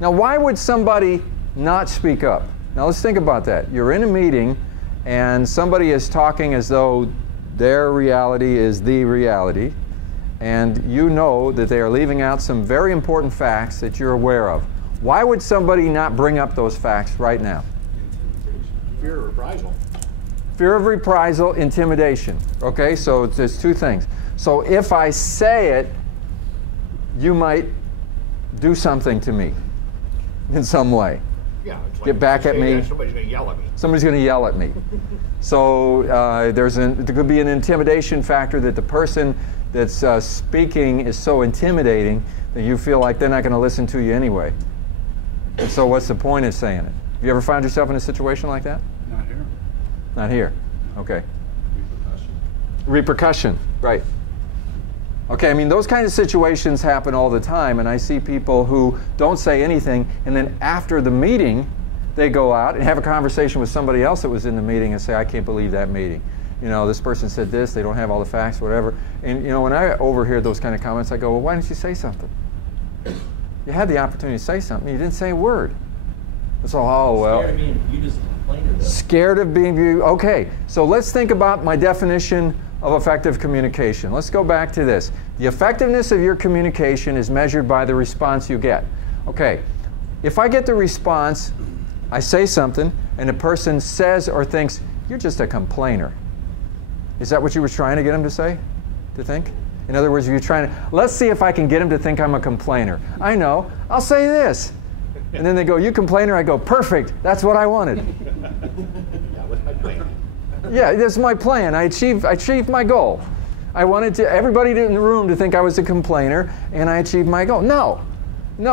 Now, why would somebody not speak up? Now, let's think about that. You're in a meeting, and somebody is talking as though their reality is the reality, and you know that they are leaving out some very important facts that you're aware of. Why would somebody not bring up those facts right now? Fear of reprisal. Fear of reprisal, intimidation. Okay, so there's two things. So if I say it, you might do something to me in some way. Yeah, it's like Get back at me. Somebody's going to yell at me. Somebody's going to yell at me. So there could be an intimidation factor that the person that's speaking is so intimidating that you feel like they're not going to listen to you anyway. And so what's the point of saying it? Have you ever found yourself in a situation like that? Not here. Not here. Okay. Repercussion. Repercussion, right. Okay, I mean, those kinds of situations happen all the time, and I see people who don't say anything, and then after the meeting, they go out and have a conversation with somebody else that was in the meeting and say, I can't believe that meeting. You know, this person said this, they don't have all the facts, whatever. And, you know, when I overhear those kind of comments, I go, well, why didn't you say something? You had the opportunity to say something, you didn't say a word. It's all, oh, well. Scared of being viewed as a complainer, though. Scared of being viewed. Okay, so let's think about my definition of effective communication. Let's go back to this. The effectiveness of your communication is measured by the response you get. Okay, if I get the response, I say something, and the person says or thinks, you're just a complainer. Is that what you were trying to get them to say? To think? In other words, you're trying to, let's see if I can get them to think I'm a complainer. I know, I'll say this. And then they go, you complainer? I go, perfect, that's what I wanted. That was my plan. Yeah, this is my plan. I achieved my goal. I wanted everybody in the room to think I was a complainer, and I achieved my goal. No,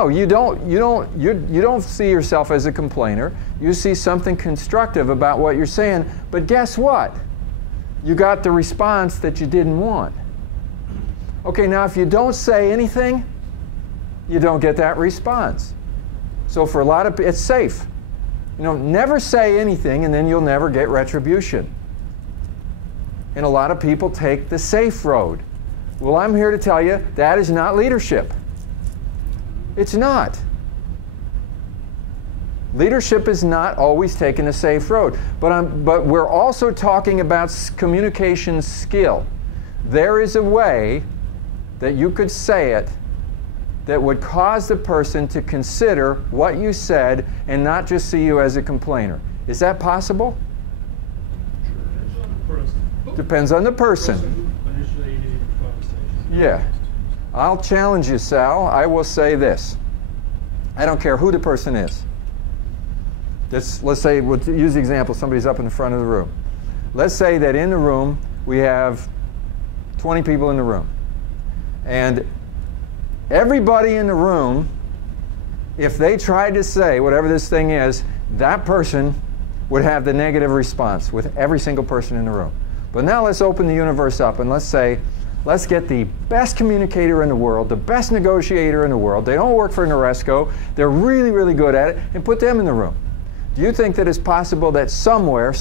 you don't see yourself as a complainer. You see something constructive about what you're saying. But guess what? You got the response that you didn't want. Okay, now if you don't say anything, you don't get that response. So for a lot of people, it's safe. You know, never say anything, and then you'll never get retribution. And a lot of people take the safe road. Well, I'm here to tell you that is not leadership. It's not. Leadership is not always taking a safe road. But we're also talking about communication skill. There is a way that you could say it that would cause the person to consider what you said and not just see you as a complainer. Is that possible? Depends on the person. Yeah. I'll challenge you, Sal. I will say this. I don't care who the person is. Let's say, we'll use the example, somebody's up in the front of the room. Let's say that in the room, we have 20 people in the room. And everybody in the room, if they tried to say whatever this thing is, that person would have the negative response with every single person in the room. But now let's open the universe up and let's say, let's get the best communicator in the world, the best negotiator in the world. They don't work for Noresco. They're really, really good at it, and put them in the room. Do you think that it's possible that somewhere,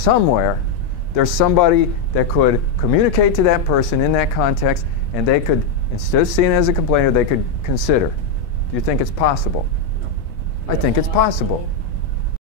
there's somebody that could communicate to that person in that context, and they could, instead of seeing it as a complainer, they could consider? Do you think it's possible? I think it's possible.